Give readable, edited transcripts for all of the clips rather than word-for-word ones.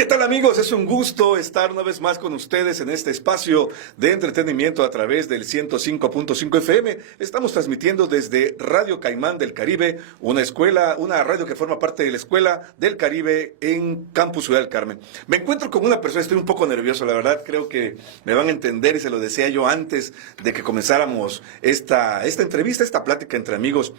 ¿Qué tal, amigos? Es un gusto estar una vez más con ustedes en este espacio de entretenimiento a través del 105.5 FM. Estamos transmitiendo desde Radio Caimán del Caribe, una radio que forma parte de la Escuela del Caribe en Campus Ciudad del Carmen. Me encuentro con una persona, estoy un poco nervioso, la verdad, creo que me van a entender y se lo decía yo antes de que comenzáramos esta entrevista, esta plática entre amigos,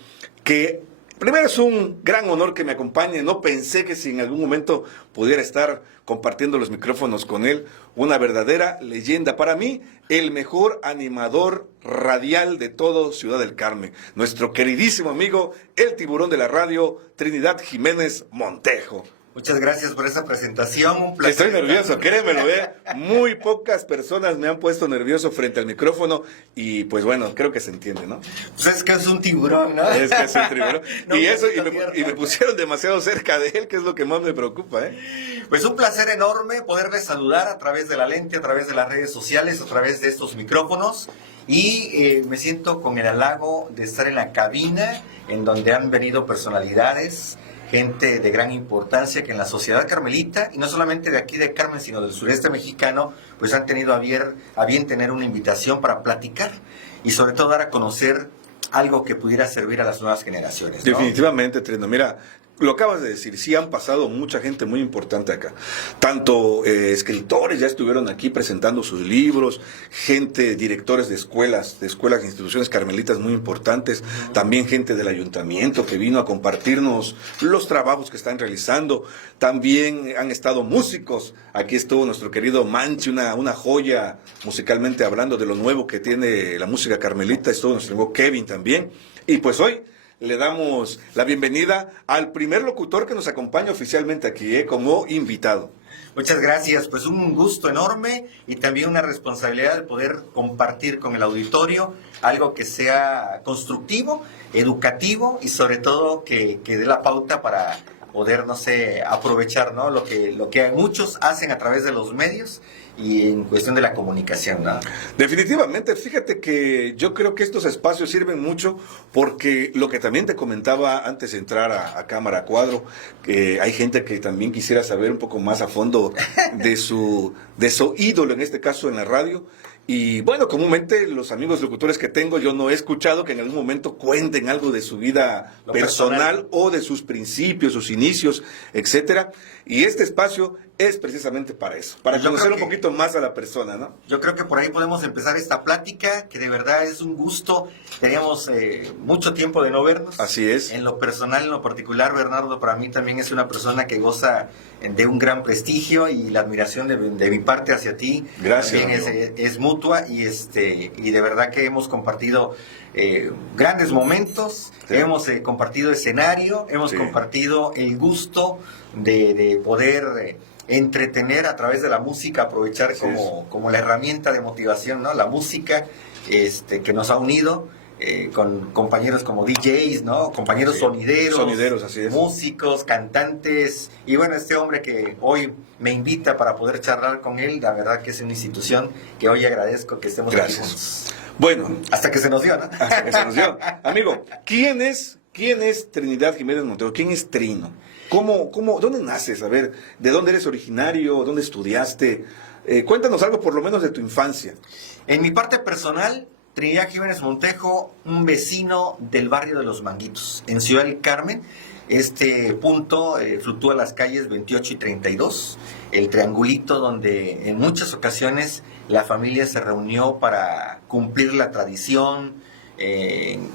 que primero es un gran honor que me acompañe. No pensé que si en algún momento pudiera estar compartiendo los micrófonos con él. Una verdadera leyenda. Para mí, el mejor animador radial de todo Ciudad del Carmen. Nuestro queridísimo amigo, el tiburón de la radio, Trinidad Jiménez Montejo. Muchas gracias por esa presentación, un placer. Estoy nervioso, créemelo, muy pocas personas me han puesto nervioso frente al micrófono y pues bueno, creo que se entiende, ¿no? Pues es que es un tiburón, ¿no? Es que es un tiburón. No, y me pusieron demasiado cerca de él, que es lo que más me preocupa, ¿eh? Pues un placer enorme poderles saludar a través de la lente, a través de las redes sociales, a través de estos micrófonos. Y me siento con el halago de estar en la cabina en donde han venido personalidades, gente de gran importancia que en la sociedad carmelita, y no solamente de aquí de Carmen, sino del sureste mexicano, pues han tenido a bien tener una invitación para platicar y sobre todo dar a conocer algo que pudiera servir a las nuevas generaciones, ¿no? Definitivamente, Trino. Mira, lo acabas de decir, sí han pasado mucha gente muy importante acá. Tanto escritores ya estuvieron aquí presentando sus libros, gente, directores de escuelas e instituciones carmelitas muy importantes, también gente del ayuntamiento que vino a compartirnos los trabajos que están realizando. También han estado músicos. Aquí estuvo nuestro querido Manchi, una joya musicalmente hablando de lo nuevo que tiene la música carmelita. Estuvo nuestro amigo Kevin también. Y pues hoy le damos la bienvenida al primer locutor que nos acompaña oficialmente aquí, como invitado. Muchas gracias, pues un gusto enorme y también una responsabilidad de poder compartir con el auditorio algo que sea constructivo, educativo y sobre todo que dé la pauta para poder, no sé, aprovechar, ¿no? Lo que muchos hacen a través de los medios y en cuestión de la comunicación, ¿no? Definitivamente, fíjate que yo creo que estos espacios sirven mucho porque lo que también te comentaba antes de entrar a cámara a cuadro, que hay gente que también quisiera saber un poco más a fondo de su ídolo, en este caso en la radio. Y bueno, comúnmente los amigos locutores que tengo, yo no he escuchado que en algún momento cuenten algo de su vida personal o de sus principios, sus inicios, etcétera. Y este espacio es precisamente para eso, para conocer un poquito más a la persona, ¿no? Yo creo que por ahí podemos empezar esta plática, que de verdad es un gusto. Teníamos mucho tiempo de no vernos. Así es. En lo personal, en lo particular, Bernardo, para mí también es una persona que goza de un gran prestigio y la admiración de mi parte hacia ti. Gracias. También es mutua y de verdad que hemos compartido grandes momentos, sí. Hemos compartido escenario, hemos compartido el gusto de poder entretener a través de la música, aprovechar como la herramienta de motivación, ¿no? La música que nos ha unido con compañeros como DJs, ¿no? Compañeros sonideros, así es. Músicos, cantantes, y bueno, este hombre que hoy me invita para poder charlar con él, la verdad que es una institución que hoy agradezco que estemos aquí juntos. Bueno, hasta que se nos dio, ¿no? Hasta que se nos dio. Amigo, ¿quién es Trinidad Jiménez Montejo? ¿Quién es Trino? ¿Dónde naces? A ver, ¿de dónde eres originario? ¿Dónde estudiaste? Cuéntanos algo por lo menos de tu infancia. En mi parte personal, Trinidad Jiménez Montejo, un vecino del barrio de Los Manguitos, en Ciudad del Carmen. Este punto fluctúa las calles 28 y 32, el triangulito donde en muchas ocasiones la familia se reunió para cumplir la tradición. En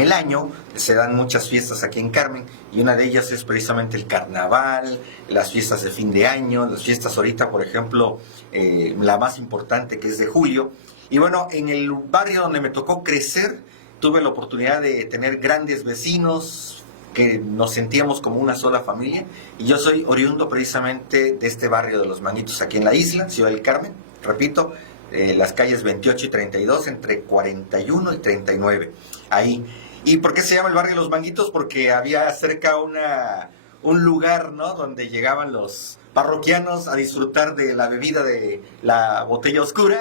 el año se dan muchas fiestas aquí en Carmen y una de ellas es precisamente el carnaval, las fiestas de fin de año, las fiestas ahorita, por ejemplo, la más importante que es de julio. Y bueno, en el barrio donde me tocó crecer, tuve la oportunidad de tener grandes vecinos que nos sentíamos como una sola familia. Y yo soy oriundo precisamente de este barrio de Los Manguitos, aquí en la isla, Ciudad del Carmen. Repito, las calles 28 y 32, entre 41 y 39. Ahí. ¿Y por qué se llama el barrio de Los Manguitos? Porque había cerca un lugar, ¿no?, donde llegaban los parroquianos a disfrutar de la bebida de la botella oscura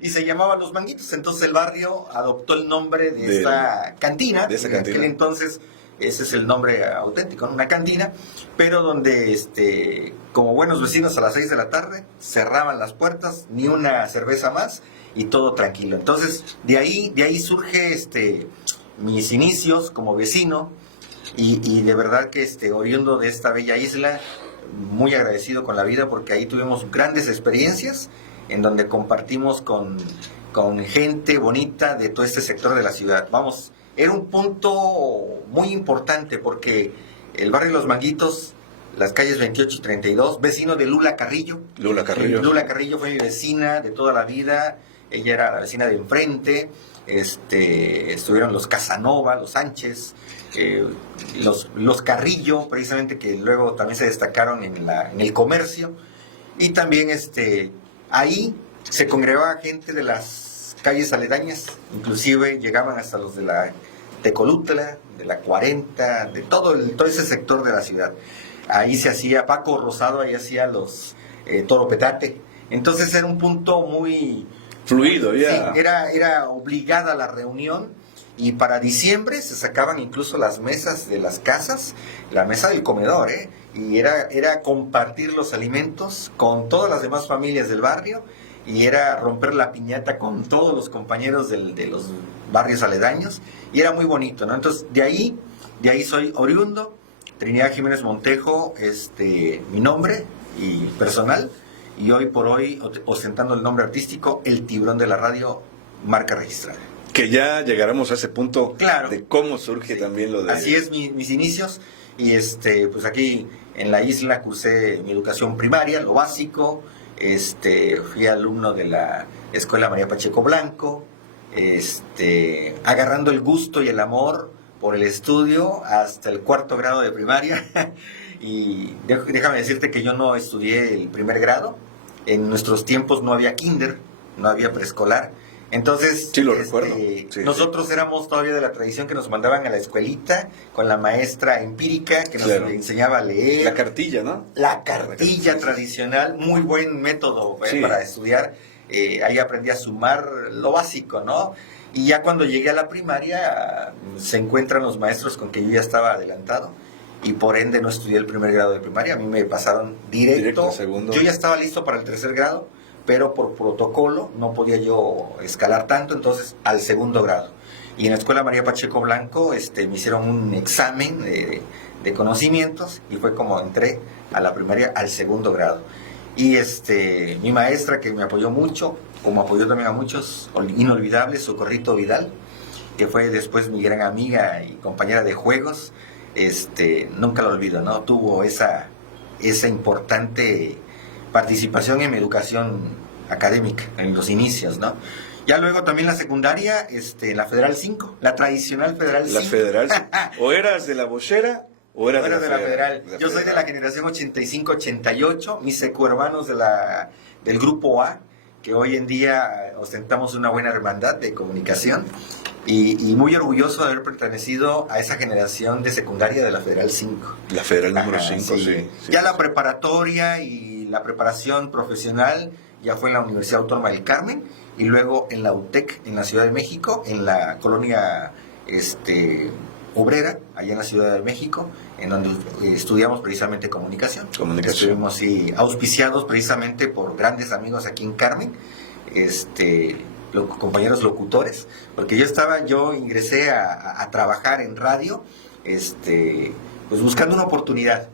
y se llamaba Los Manguitos. Entonces el barrio adoptó el nombre de esta cantina. De esa en cantina. aquel entonces ese es el nombre auténtico, ¿no? Una cantina, pero donde como buenos vecinos a las 6 de la tarde cerraban las puertas, ni una cerveza más y todo tranquilo. Entonces de ahí surge mis inicios como vecino y de verdad que oriundo de esta bella isla, muy agradecido con la vida porque ahí tuvimos grandes experiencias en donde compartimos con gente bonita de todo este sector de la ciudad. Vamos, era un punto muy importante porque el barrio Los Manguitos, las calles 28 y 32, vecino de Lula Carrillo. Lula Carrillo. Lula Carrillo fue mi vecina de toda la vida, ella era la vecina de enfrente, estuvieron los Casanova, los Sánchez, los Carrillo, precisamente, que luego también se destacaron en el comercio, y también ahí se congregaba gente de las calles aledañas, inclusive llegaban hasta los de la Tecolutla, de la 40, de todo ese sector de la ciudad. Ahí se hacía Paco Rosado, ahí hacía los Toro Petate. Entonces era un punto muy fluido, ya. Sí, era obligada la reunión, y para diciembre se sacaban incluso las mesas de las casas, la mesa del comedor, y era compartir los alimentos con todas las demás familias del barrio, y era romper la piñata con todos los compañeros de los barrios aledaños, y era muy bonito, ¿no? Entonces, de ahí soy oriundo, Trinidad Jiménez Montejo, mi nombre y personal, y hoy por hoy ostentando el nombre artístico, El Tiburón de la Radio, marca registrada. Que ya llegaremos a ese punto, claro, de cómo surge también lo de... Así es mis inicios, y pues aquí en la isla cursé mi educación primaria, lo básico, fui alumno de la Escuela María Pacheco Blanco, agarrando el gusto y el amor por el estudio hasta el 4º grado de primaria. Y déjame decirte que yo no estudié el primer grado. En nuestros tiempos no había kinder, no había preescolar. Entonces, sí, lo recuerdo. Sí, nosotros éramos todavía de la tradición que nos mandaban a la escuelita con la maestra empírica que nos enseñaba a leer. La cartilla, ¿no? La cartilla tradicional, muy buen método para estudiar. Ahí aprendí a sumar lo básico, ¿no? Y ya cuando llegué a la primaria, se encuentran los maestros con que yo ya estaba adelantado, y por ende no estudié el primer grado de primaria. A mí me pasaron directo segundo. Yo ya estaba listo para el 3er grado, pero por protocolo no podía yo escalar tanto, entonces al 2º grado. Y en la Escuela María Pacheco Blanco me hicieron un examen de conocimientos, y fue como entré a la primaria al 2º grado. Y mi maestra, que me apoyó mucho, como apoyó también a muchos, inolvidable, Socorrito Vidal, que fue después mi gran amiga y compañera de juegos, nunca lo olvido, ¿no? Tuvo esa importante participación en mi educación académica, en los inicios, ¿no? Ya luego también la secundaria, la Federal 5, la tradicional Federal 5. La Federal 5. ¿O eras de la Bochera o eras de la Federal? Yo soy de la generación 85-88, mis secuhermanos del grupo A, que hoy en día ostentamos una buena hermandad de comunicación, y muy orgulloso de haber pertenecido a esa generación de secundaria de la Federal 5. La Federal número 5, sí. Ya la preparatoria y la preparación profesional ya fue en la Universidad Autónoma del Carmen, y luego en la UTEC en la Ciudad de México, en la colonia obrera, allá en la Ciudad de México, en donde estudiamos precisamente comunicación. Estuvimos auspiciados precisamente por grandes amigos aquí en Carmen, compañeros locutores, porque yo ingresé a trabajar en radio, pues buscando una oportunidad,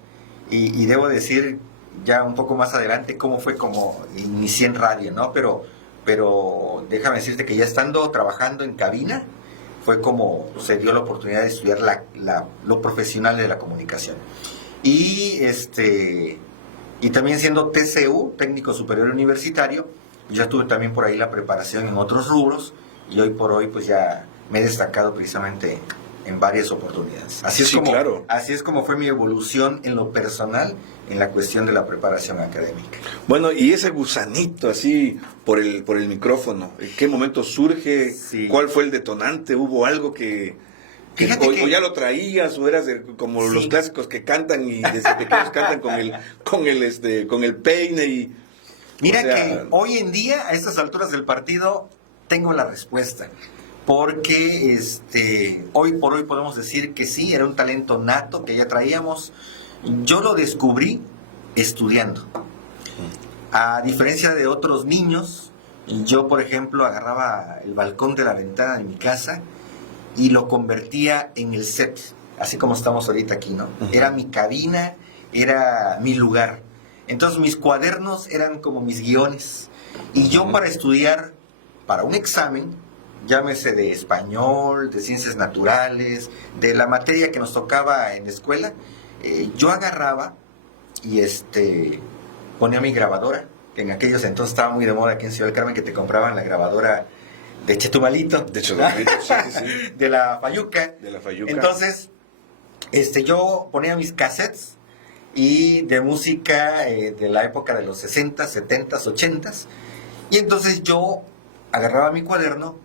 y debo decir ya un poco más adelante cómo fue como inicié en radio, ¿no? Pero déjame decirte que ya estando trabajando en cabina, fue como se dio la oportunidad de estudiar lo profesional de la comunicación. Y también siendo TCU, técnico superior universitario, ya tuve también por ahí la preparación en otros rubros, y hoy por hoy pues ya me he destacado precisamente en varias oportunidades. Así es como fue mi evolución en lo personal, en la cuestión de la preparación académica. Bueno, y ese gusanito así por el micrófono, ¿en qué momento surge? Sí. ¿Cuál fue el detonante? ¿Hubo algo que o ya lo traías, o eras como los clásicos que cantan y desde pequeños cantan con el peine? Y mira, que hoy en día, a estas alturas del partido, tengo la respuesta. porque hoy por hoy podemos decir que sí, era un talento nato que ya traíamos. Yo lo descubrí estudiando. A diferencia de otros niños, yo, por ejemplo, agarraba el balcón de la ventana de mi casa y lo convertía en el set, así como estamos ahorita aquí, ¿no? Uh-huh. Era mi cabina, era mi lugar. Entonces mis cuadernos eran como mis guiones. Y yo para estudiar, para un examen, llámese de español, de ciencias naturales, de la materia que nos tocaba en la escuela, yo agarraba y ponía mi grabadora, que en aquellos entonces estaba muy de moda aquí en Ciudad del Carmen, que te compraban la grabadora de Chetumalito. De Chetumalito, sí. De la Fayuca. De la Fayuca. Entonces, yo ponía mis cassettes y de música de la época de los 60, 70, 80. Y entonces yo agarraba mi cuaderno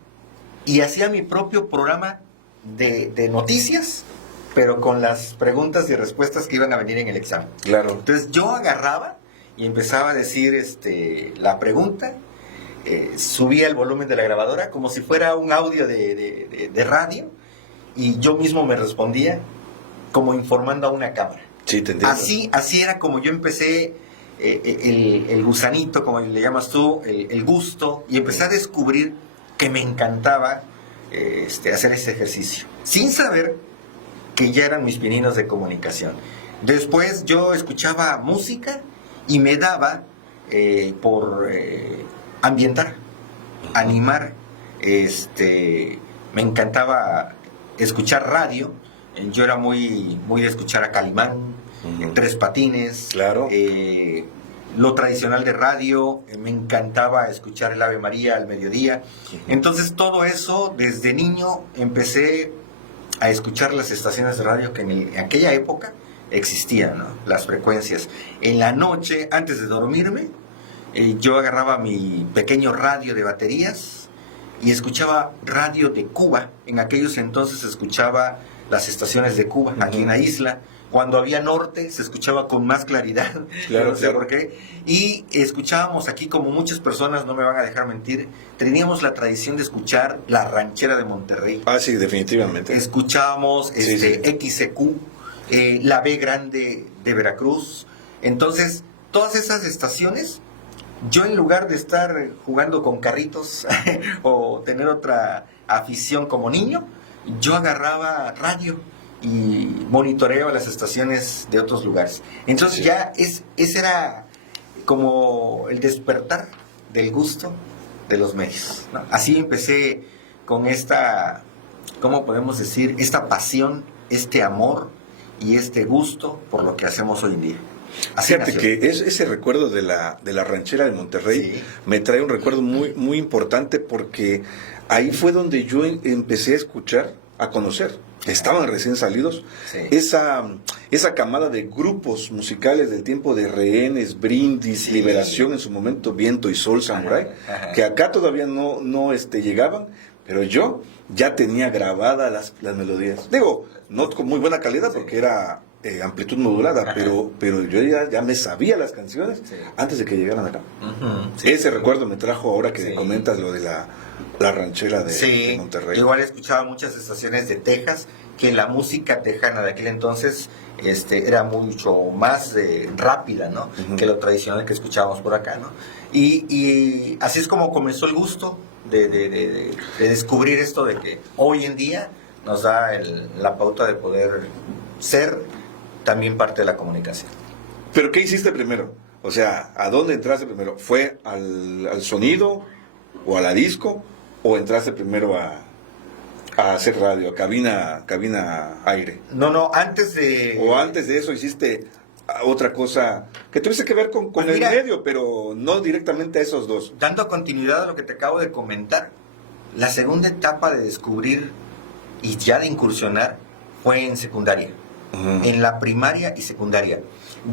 y hacía mi propio programa de noticias, pero con las preguntas y respuestas que iban a venir en el examen. Claro. Entonces yo agarraba y empezaba a decir la pregunta, subía el volumen de la grabadora como si fuera un audio de radio, y yo mismo me respondía como informando a una cámara. Sí, te entiendo. Así era como yo empecé el gusanito, como le llamas tú, el gusto, y empecé a descubrir que me encantaba hacer ese ejercicio, sin saber que ya eran mis pininos de comunicación. Después yo escuchaba música y me daba por ambientar, animar. Me encantaba escuchar radio. Yo era muy de escuchar a Calimán, Tres Patines, claro. Lo tradicional de radio. Me encantaba escuchar el Ave María al mediodía. Entonces todo eso, desde niño empecé a escuchar las estaciones de radio que en aquella época existían, ¿no? Las frecuencias. En la noche, antes de dormirme, yo agarraba mi pequeño radio de baterías y escuchaba radio de Cuba. En aquellos entonces escuchaba las estaciones de Cuba, aquí en la isla. Cuando había norte se escuchaba con más claridad, claro, no sé por qué. Y escuchábamos aquí, como muchas personas no me van a dejar mentir, teníamos la tradición de escuchar la ranchera de Monterrey. Ah, sí, definitivamente. Escuchábamos XCQ, la B grande de Veracruz. Entonces, todas esas estaciones, yo en lugar de estar jugando con carritos o tener otra afición como niño, yo agarraba radio y monitoreo las estaciones de otros lugares. Entonces ya ese era como el despertar del gusto de los medios, ¿no? Así empecé con esta, ¿cómo podemos decir? Esta pasión, este amor y este gusto por lo que hacemos hoy en día. Así Fíjate nació. que ese recuerdo de la ranchera de Monterrey me trae un recuerdo muy, muy importante, porque ahí fue donde yo empecé a escuchar, a conocer. Estaban recién salidos esa camada de grupos musicales del tiempo de Rehenes, Brindis, Liberación, en su momento Viento y Sol, Samurai, que acá todavía no llegaban, pero yo ya tenía grabadas las melodías. Digo, no con muy buena calidad porque era amplitud modulada, pero yo ya me sabía las canciones antes de que llegaran acá. Ese recuerdo me trajo ahora que comentas lo de la ranchera de Monterrey. Igual escuchaba muchas estaciones de Texas, que la música tejana de aquel entonces era mucho más rápida, ¿no? Que lo tradicional que escuchábamos por acá, ¿no? Y así es como comenzó el gusto de descubrir esto, de que hoy en día nos da la pauta de poder ser también parte de la comunicación. ¿Pero qué hiciste primero? O sea, ¿a dónde entraste primero? ¿Fue al sonido o a la disco? ¿O entraste primero a hacer radio, a cabina aire? No, antes de... ¿O antes de eso hiciste otra cosa que tuviste que ver con el medio, pero no directamente a esos dos? Dando continuidad a lo que te acabo de comentar, la segunda etapa de descubrir y ya de incursionar fue en secundaria. En la primaria y secundaria.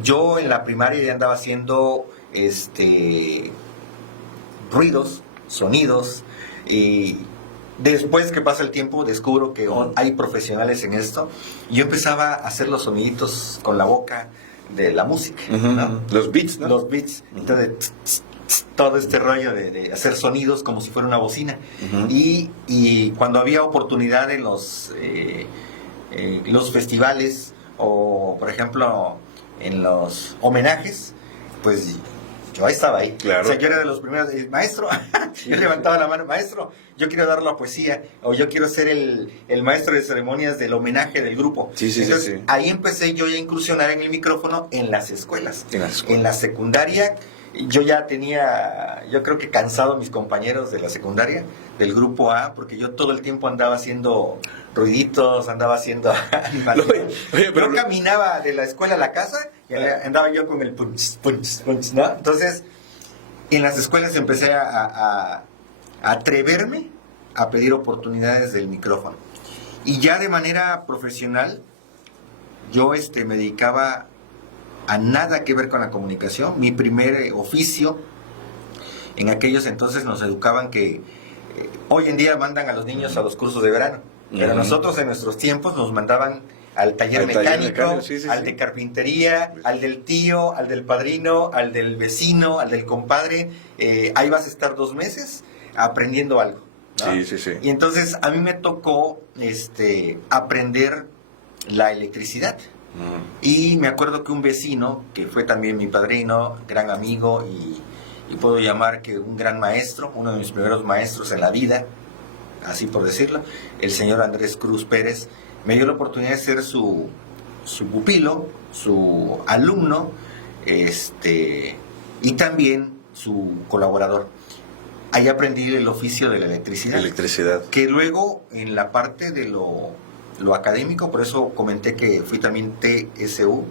Yo en la primaria ya andaba haciendo ruidos, sonidos, y después que pasa el tiempo descubro que hay profesionales en esto, y yo empezaba a hacer los soniditos con la boca de la música, ¿no? Los beats, ¿no? Los beats. Entonces, todo este rollo de hacer sonidos como si fuera una bocina. Ujú. Y cuando había oportunidad en los festivales o, por ejemplo, en los homenajes, pues yo ahí estaba ahí. Claro. O sea, yo era de los primeros, maestro, yo levantaba la mano, maestro, yo quiero dar la poesía, o yo quiero ser el maestro de ceremonias del homenaje del grupo. Sí, sí, Entonces, sí. ahí empecé yo ya a incursionar en el micrófono en las escuelas. En las escuelas. En la secundaria, yo ya tenía, yo creo que cansado a mis compañeros de la secundaria, del grupo A, porque yo todo el tiempo andaba haciendo ruiditos, andaba haciendo animaciones. Oye, pero yo caminaba de la escuela a la casa y andaba yo con el punch, punch, punch, ¿no? Entonces, en las escuelas empecé a atreverme a pedir oportunidades del micrófono. Y ya de manera profesional, yo me dedicaba a nada que ver con la comunicación. Mi primer oficio, en aquellos entonces nos educaban que hoy en día mandan a los niños a los cursos de verano, pero Ujú. nosotros en nuestros tiempos nos mandaban al taller Al taller mecánico, mecánico, sí, sí, al sí. de carpintería, al del tío, al del padrino, al del vecino, al del compadre. Ahí vas a estar 2 meses aprendiendo algo, ¿no? Sí, sí, sí. Y entonces a mí me tocó aprender la electricidad. Y me acuerdo que un vecino, que fue también mi padrino, gran amigo y puedo llamar que un gran maestro, uno de mis primeros maestros en la vida, así por decirlo, el señor Andrés Cruz Pérez, me dio la oportunidad de ser su pupilo, su alumno, y también su colaborador. Ahí aprendí el oficio de la electricidad. Electricidad. Que luego en la parte de lo académico, por eso comenté que fui también TSU,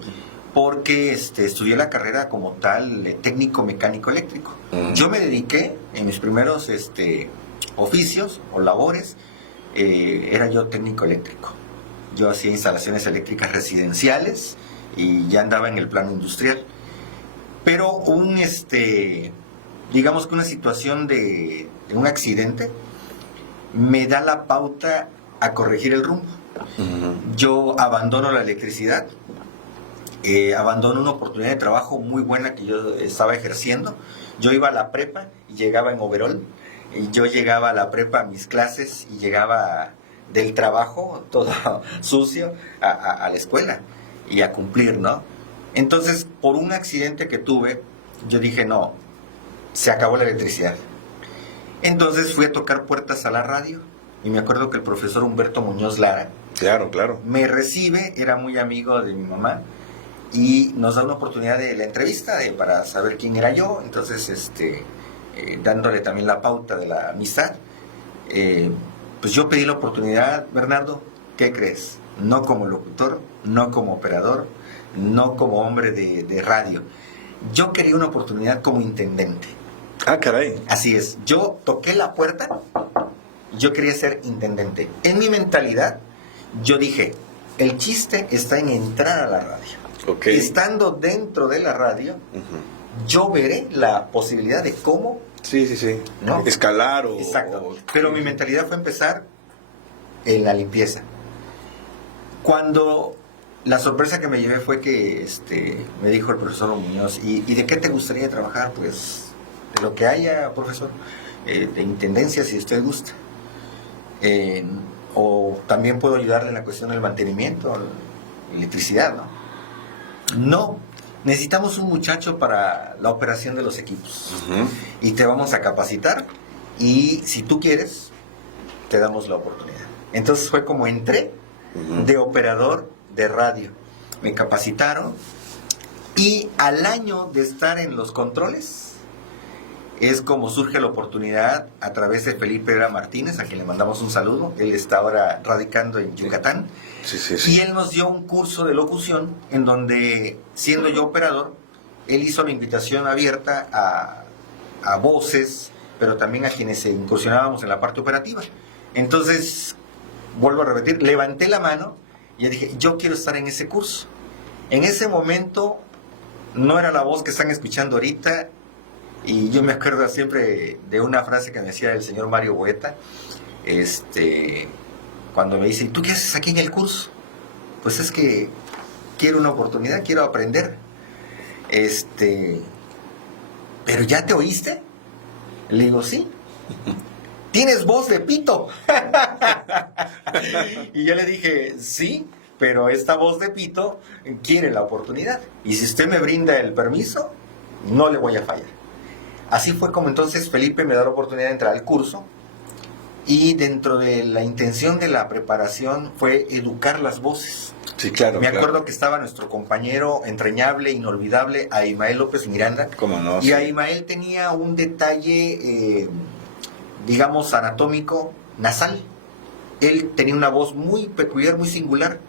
porque estudié la carrera como tal, técnico mecánico eléctrico. Yo me dediqué en mis primeros oficios o labores, era yo técnico eléctrico. Yo hacía instalaciones eléctricas residenciales y ya andaba en el plano industrial. Pero digamos que una situación de un accidente me da la pauta a corregir el rumbo. Yo abandono la electricidad, abandono una oportunidad de trabajo muy buena que yo estaba ejerciendo. Yo iba a la prepa y llegaba en overol, y yo llegaba a la prepa a mis clases y llegaba del trabajo todo sucio a la escuela y a cumplir, ¿no? Entonces, por un accidente que tuve, yo dije, no, se acabó la electricidad. Entonces fui a tocar puertas a la radio y me acuerdo que el profesor Humberto Muñoz Lara, Claro, claro. me recibe, era muy amigo de mi mamá y nos da una oportunidad de la entrevista para saber quién era yo. Entonces, dándole también la pauta de la amistad, pues yo pedí la oportunidad. Bernardo, ¿qué crees? No como locutor, no como operador, no como hombre de radio. Yo quería una oportunidad como intendente. Ah, caray. Así es, yo toqué la puerta, yo quería ser intendente. En mi mentalidad, yo dije, el chiste está en entrar a la radio. Ok. Estando dentro de la radio, Ujú. yo veré la posibilidad de cómo, Sí, sí, sí. ¿no? Escalar o... Exacto. Pero mi mentalidad fue empezar en la limpieza. Cuando la sorpresa que me llevé fue que me dijo el profesor Muñoz, ¿y de qué te gustaría trabajar? Pues de lo que haya, profesor, de intendencia, si usted gusta. O también puedo ayudarle en la cuestión del mantenimiento, electricidad, ¿no? No, necesitamos un muchacho para la operación de los equipos. Ujú. Y te vamos a capacitar y si tú quieres, te damos la oportunidad. Entonces fue como entré de operador de radio. Me capacitaron y al año de estar en los controles es como surge la oportunidad a través de Felipe Vera Martínez, a quien le mandamos un saludo. Él está ahora radicando en Yucatán. Sí, sí, sí. Y él nos dio un curso de locución en donde, siendo yo operador, él hizo la invitación abierta a voces, pero también a quienes incursionábamos en la parte operativa. Entonces, vuelvo a repetir, levanté la mano y dije, yo quiero estar en ese curso. En ese momento no era la voz que están escuchando ahorita, y yo me acuerdo siempre de una frase que me decía el señor Mario Boeta, cuando me dice, ¿tú qué haces aquí en el curso? Pues es que quiero una oportunidad, quiero aprender. ¿pero ya te oíste? Le digo, sí. ¿Tienes voz de pito? Y yo le dije, sí, pero esta voz de pito quiere la oportunidad. Y si usted me brinda el permiso, no le voy a fallar. Así fue como entonces Felipe me da la oportunidad de entrar al curso. Y dentro de la intención de la preparación fue educar las voces. Sí, claro. Me acuerdo que estaba nuestro compañero entrañable, inolvidable, Aimael López Miranda. ¿Cómo no? Y Aimael tenía un detalle, digamos, anatómico, nasal. Él tenía una voz muy peculiar, muy singular.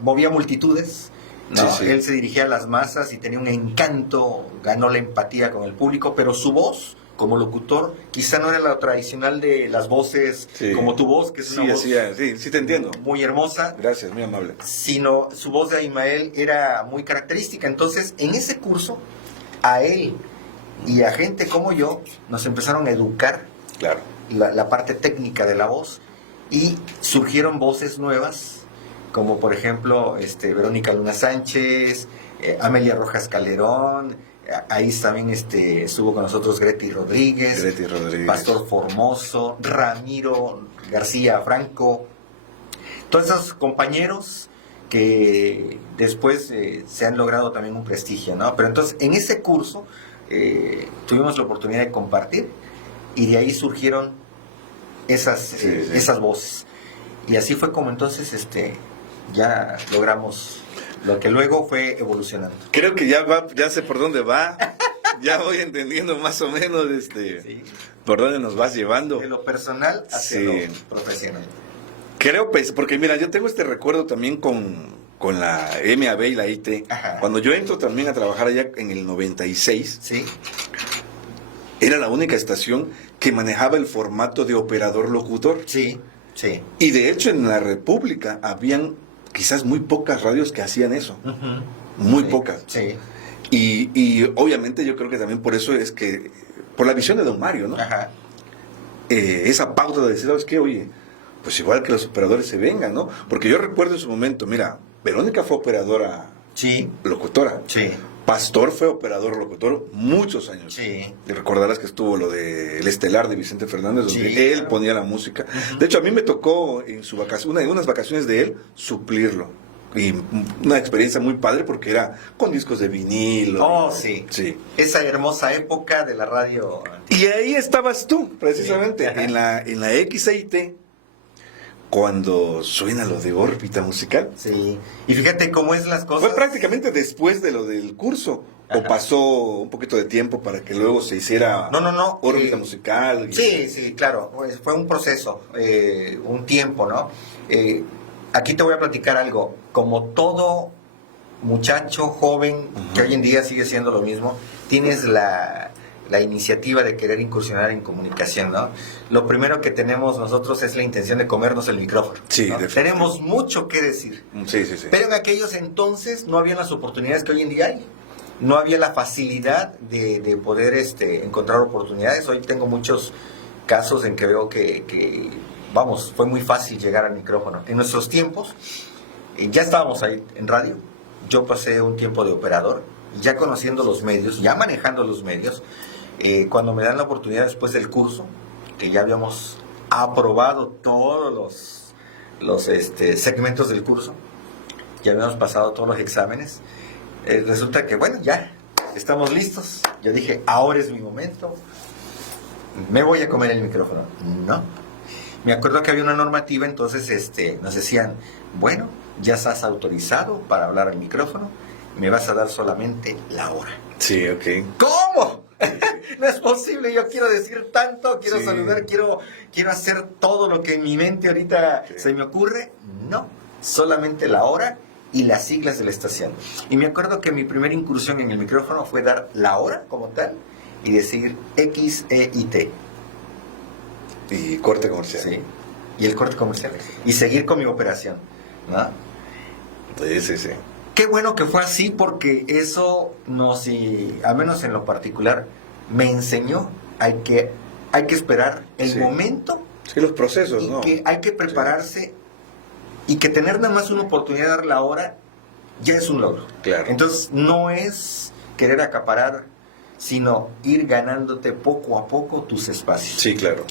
Movía multitudes, ¿no? Sí, sí. Él se dirigía a las masas y tenía un encanto, ganó la empatía con el público, pero su voz como locutor quizá no era la tradicional de las voces, Sí. como tu voz, que es una voz sí, te entiendo. muy hermosa. Gracias, muy amable. Sino su voz de Aimael era muy característica. Entonces, en ese curso, a él y a gente como yo, nos empezaron a educar Claro. la parte técnica de la voz, y surgieron voces nuevas, como por ejemplo Verónica Luna Sánchez, Amelia Rojas Calderón, ahí también estuvo con nosotros Greti Rodríguez, Pastor Formoso, Ramiro García Franco, todos esos compañeros que después se han logrado también un prestigio, ¿no? Pero entonces en ese curso tuvimos la oportunidad de compartir, y de ahí surgieron esas voces, y así fue como entonces ya logramos lo que luego fue evolucionando. Creo que ya sé por dónde va. Ya voy entendiendo más o menos Sí. por dónde nos vas llevando. De lo personal hacia Sí. lo profesional. Creo, pues, porque mira, yo tengo este recuerdo también con la MAB y la IT. Ajá. Cuando yo entro también a trabajar allá en el 96, Sí, era la única estación que manejaba el formato de operador locutor. sí, sí. Y de hecho en la República habían quizás muy pocas radios que hacían eso. Muy Sí, pocas. Sí. Y obviamente yo creo que también por eso es que, por la visión de don Mario, ¿no? Ajá. Esa pauta de decir, ¿sabes qué? Oye, pues igual que los operadores se vengan, ¿no? Porque yo recuerdo en su momento, mira, Verónica fue operadora Sí, locutora. sí, Pastor fue operador locutor muchos años. sí. Y recordarás que estuvo lo de El Estelar de Vicente Fernández, donde Sí, él claro. ponía la música. De hecho, a mí me tocó en su unas vacaciones de él, suplirlo. Y una experiencia muy padre porque era con discos de vinilo. Oh, sí. Sí. Esa hermosa época de la radio. Y ahí estabas tú, precisamente, Sí, ajá. en la XIT, cuando suena lo de órbita musical. Sí. Y fíjate cómo es las cosas. Fue prácticamente después de lo del curso, o Ajá. pasó un poquito de tiempo para que luego se hiciera No. órbita musical. Sí, claro. Pues fue un proceso, un tiempo, ¿no? Aquí te voy a platicar algo. Como todo muchacho joven, que hoy en día sigue siendo lo mismo, tienes la iniciativa de querer incursionar en comunicación, ¿no? Lo primero que tenemos nosotros es la intención de comernos el micrófono. Sí, ¿no? definitivamente. Tenemos mucho que decir. Sí. Pero en aquellos entonces no habían las oportunidades que hoy en día hay. No había la facilidad de poder encontrar oportunidades. Hoy tengo muchos casos en que veo que, vamos, fue muy fácil llegar al micrófono. En nuestros tiempos, ya estábamos ahí en radio. Yo pasé un tiempo de operador, ya conociendo los medios, ya manejando los medios. Cuando me dan la oportunidad después del curso, que ya habíamos aprobado todos los segmentos del curso, ya habíamos pasado todos los exámenes, resulta que bueno, ya estamos listos. Yo dije, ahora es mi momento, me voy a comer el micrófono. No, me acuerdo que había una normativa, entonces nos decían, bueno, ya estás autorizado para hablar al micrófono, me vas a dar solamente la hora. Sí, ok. ¿Cómo? No es posible, yo quiero decir tanto, quiero Sí. saludar, quiero hacer todo lo que en mi mente ahorita Sí. se me ocurre. No, solamente la hora y las siglas de la estación. Y me acuerdo que mi primera incursión en el micrófono fue dar la hora como tal y decir XEIT. Y corte comercial. ¿Sí? Y el corte comercial. Y seguir con mi operación, ¿no? Sí. Qué bueno que fue así, porque eso al menos en lo particular, me enseñó hay que esperar el Sí. momento, Sí, los procesos, y ¿no? que hay que prepararse, y que tener nada más una oportunidad de dar la hora ya es un logro. Claro. Entonces no es querer acaparar sino ir ganándote poco a poco tus espacios. Sí, claro.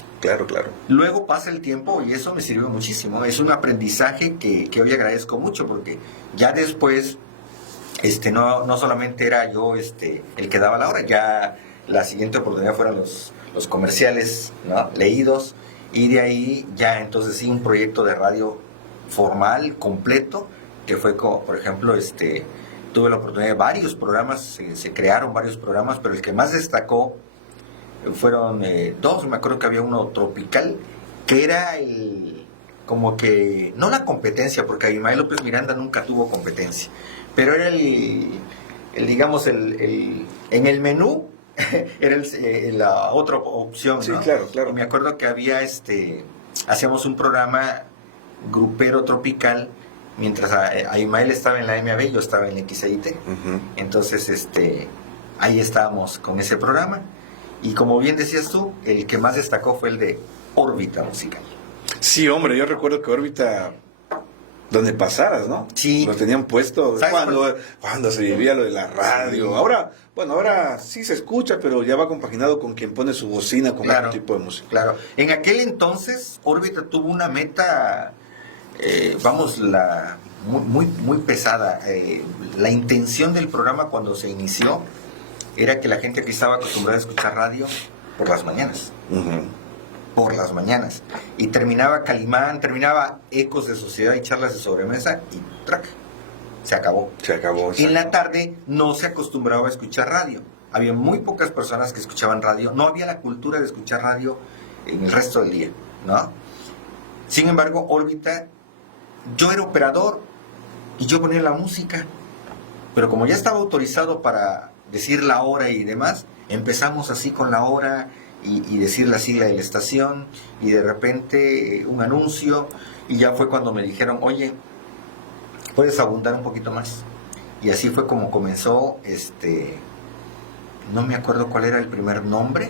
Luego pasa el tiempo y eso me sirvió muchísimo. Es un aprendizaje que hoy agradezco mucho, porque ya después no solamente era yo el que daba la hora, ya la siguiente oportunidad fueron los comerciales, ¿no?, leídos, y de ahí ya entonces sí un proyecto de radio formal, completo, que fue como, por ejemplo, tuve la oportunidad de varios programas, se crearon varios programas, pero el que más destacó fueron dos. Me acuerdo que había uno tropical, que era como que, no la competencia, porque Abimael López Miranda nunca tuvo competencia, pero era digamos, en el menú, era la otra opción, ¿no? Sí, claro. Y me acuerdo que había, hacíamos un programa grupero tropical, mientras Abimael estaba en la MAB, yo estaba en la XIT. Uh-huh. Entonces, ahí estábamos con ese programa. Y como bien decías tú, el que más destacó fue el de Órbita Musical. Sí, hombre, yo recuerdo que Órbita, donde pasaras, ¿no? Sí. Lo tenían puesto cuando se vivía lo de la radio. Sí. Ahora sí se escucha, pero ya va compaginado con quien pone su bocina con otro tipo de música. Claro. En aquel entonces, Órbita tuvo una meta, muy pesada. La intención del programa cuando se inició era que la gente que estaba acostumbrada a escuchar radio por las mañanas. Uh-huh. Por las mañanas. Y terminaba Calimán, terminaba Ecos de Sociedad y Charlas de Sobremesa y ¡trac! Se acabó. En la tarde no se acostumbraba a escuchar radio. Había muy pocas personas que escuchaban radio. No había la cultura de escuchar radio en el resto del día, ¿no? Sin embargo, Órbita, yo era operador y yo ponía la música. Pero como ya estaba autorizado para decir la hora y demás, empezamos así con la hora y decir la sigla de la estación, y de repente un anuncio, y ya fue cuando me dijeron, oye, ¿puedes abundar un poquito más? Y así fue como comenzó, no me acuerdo cuál era el primer nombre,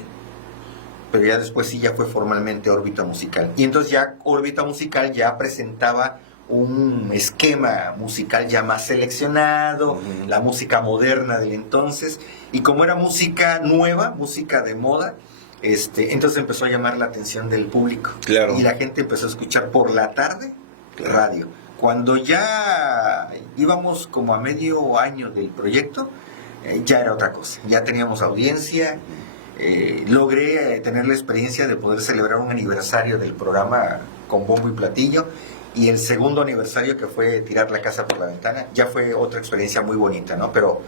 pero ya después sí ya fue formalmente Órbita Musical. Y entonces ya Órbita Musical ya presentaba un esquema musical ya más seleccionado, uh-huh, la música moderna del entonces, y como era música nueva, música de moda, entonces empezó a llamar la atención del público. Claro. Y la gente empezó a escuchar por la tarde radio. Cuando ya íbamos como a medio año del proyecto, ya era otra cosa, ya teníamos audiencia. Logré tener la experiencia de poder celebrar un aniversario del programa con bombo y platillo, y el segundo aniversario, que fue tirar la casa por la ventana, ya fue otra experiencia muy bonita, ¿no? Pero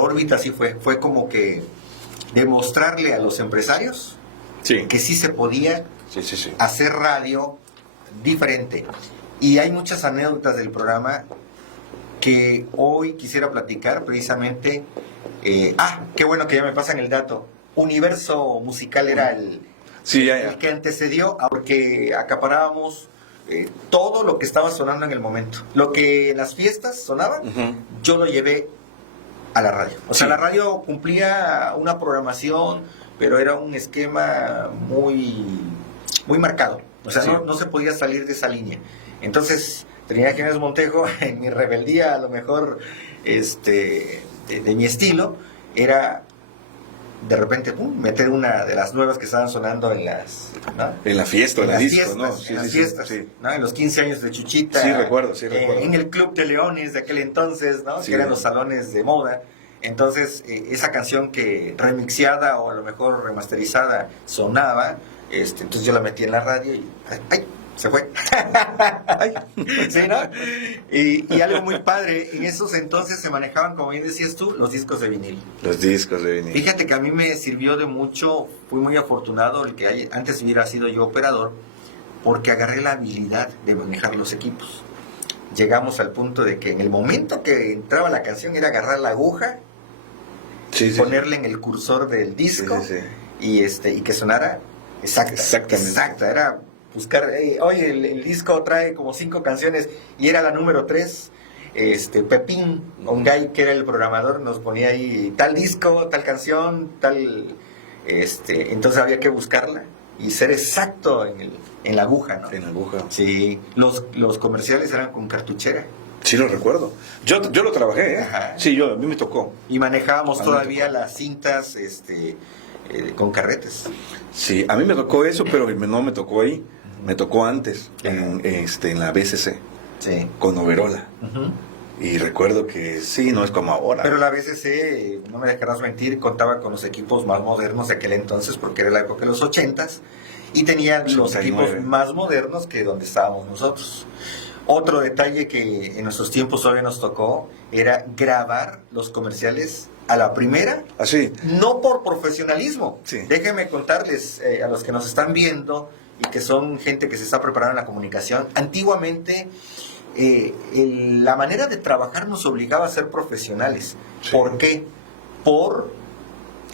Órbita sí fue como que demostrarle a los empresarios, sí, que sí se podía hacer radio diferente. Y hay muchas anécdotas del programa que hoy quisiera platicar precisamente. Qué bueno que ya me pasan el dato. Universo Musical era el que antecedió, porque acaparábamos todo lo que estaba sonando en el momento. Lo que en las fiestas sonaba, uh-huh, yo lo llevé a la radio. O sea, la radio cumplía una programación, pero era un esquema muy, muy marcado. O sea, no se podía salir de esa línea. Entonces, Trinidad Jiménez Montejo, en mi rebeldía, a lo mejor, de mi estilo, era de repente meter una de las nuevas que estaban sonando en las, ¿no?, en la fiesta, en la disco, fiestas, ¿no? Sí, en las fiestas, sí, ¿no? En los 15 años de Chuchita. Sí, recuerdo. En el Club de Leones de aquel entonces, ¿no? Sí, que eran los salones de moda. Entonces, esa canción que remixeada o a lo mejor remasterizada sonaba, entonces yo la metí en la radio y ¡ay! Se fue. ¿Sí, no? Y algo muy padre, en esos entonces se manejaban, como bien decías tú, los discos de vinil. Los discos de vinil. Fíjate que a mí me sirvió de mucho, fui muy afortunado, antes hubiera sido yo operador, porque agarré la habilidad de manejar los equipos. Llegamos al punto de que en el momento que entraba la canción era agarrar la aguja, ponerle en el cursor del disco, y que sonara exacta. Era buscar, oye, el disco trae como 5 canciones y era la número 3. Pepín Ongay, que era el programador, nos ponía ahí tal disco, tal canción, tal, entonces había que buscarla y ser exacto en la aguja, ¿no? En la aguja. Sí, los comerciales eran con cartuchera. Sí, lo recuerdo. Yo lo trabajé, ¿eh? Ajá. Sí, a mí me tocó. Y manejábamos A mí me todavía tocó. las cintas con carretes. Sí, a mí me tocó eso, pero no me tocó ahí. Me tocó antes, en la BCC, Sí. con Overola. Ujú. Y recuerdo que sí, no es como ahora. Pero la BCC, no me dejarás mentir, contaba con los equipos más modernos de aquel entonces, porque era la época de los 80s, y tenía los 89. equipos más modernos que donde estábamos nosotros. Otro detalle que en nuestros tiempos todavía nos tocó era grabar los comerciales a la primera, Así. no por profesionalismo. Sí. Déjenme contarles a los que nos están viendo y que son gente que se está preparando en la comunicación. Antiguamente, la manera de trabajar nos obligaba a ser profesionales. Sí. ¿Por qué?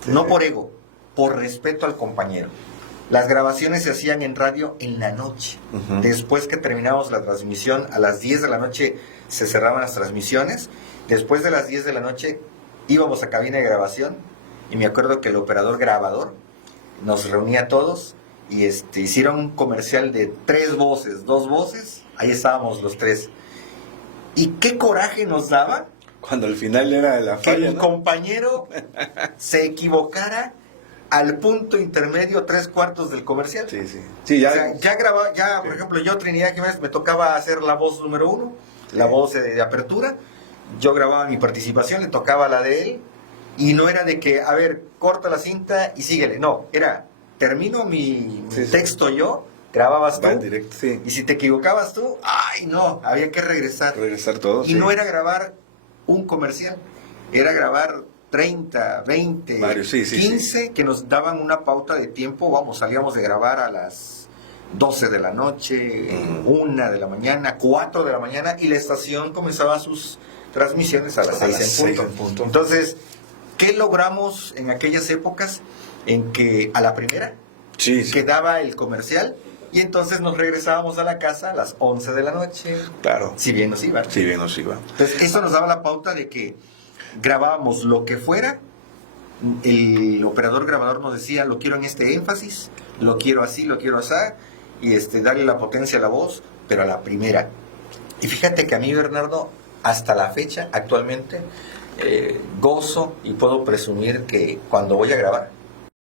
No por ego, por respeto al compañero. Las grabaciones se hacían en radio en la noche. Ujú. Después que terminábamos la transmisión, a las 10 de la noche se cerraban las transmisiones. Después de las 10 de la noche íbamos a cabina de grabación y me acuerdo que el operador grabador nos reunía a todos y hicieron un comercial de 3 voces, 2 voces, ahí estábamos los 3. ¿Y qué coraje nos daba Cuando al final era la que falla, el ¿no? compañero se equivocara al punto intermedio 3/4 del comercial? Sí, sí. Sí, ya. O sea, ya grababa, por Sí. ejemplo, yo Trinidad Jiménez me tocaba hacer la voz número 1, la voz de apertura, yo grababa mi participación, le tocaba la de él, y no era de que, a ver, corta la cinta y síguele, no, era, termino mi Sí, sí. texto yo, grababas tú, Va en directo, sí. y si te equivocabas tú, ay no, había que regresar. Regresar todo. Y sí. no era grabar un comercial, era grabar 30, 20, Varios, sí, sí, 15 que nos daban una pauta de tiempo. Vamos, salíamos de grabar a las 12 de la noche, 1 de la mañana, 4 de la mañana, y la estación comenzaba sus transmisiones a las 6 en punto. Entonces, ¿qué logramos en aquellas épocas? En que a la primera Sí, sí. quedaba el comercial y entonces nos regresábamos a la casa a las 11 de la noche, Claro. si bien nos iba. Sí, bien nos iba. Entonces, eso nos daba la pauta de que grabábamos lo que fuera. El operador grabador nos decía, lo quiero en este énfasis, lo quiero así, lo quiero así, y darle la potencia a la voz, pero a la primera. Y fíjate que a mí, Bernardo, hasta la fecha, actualmente, gozo y puedo presumir que cuando voy a grabar,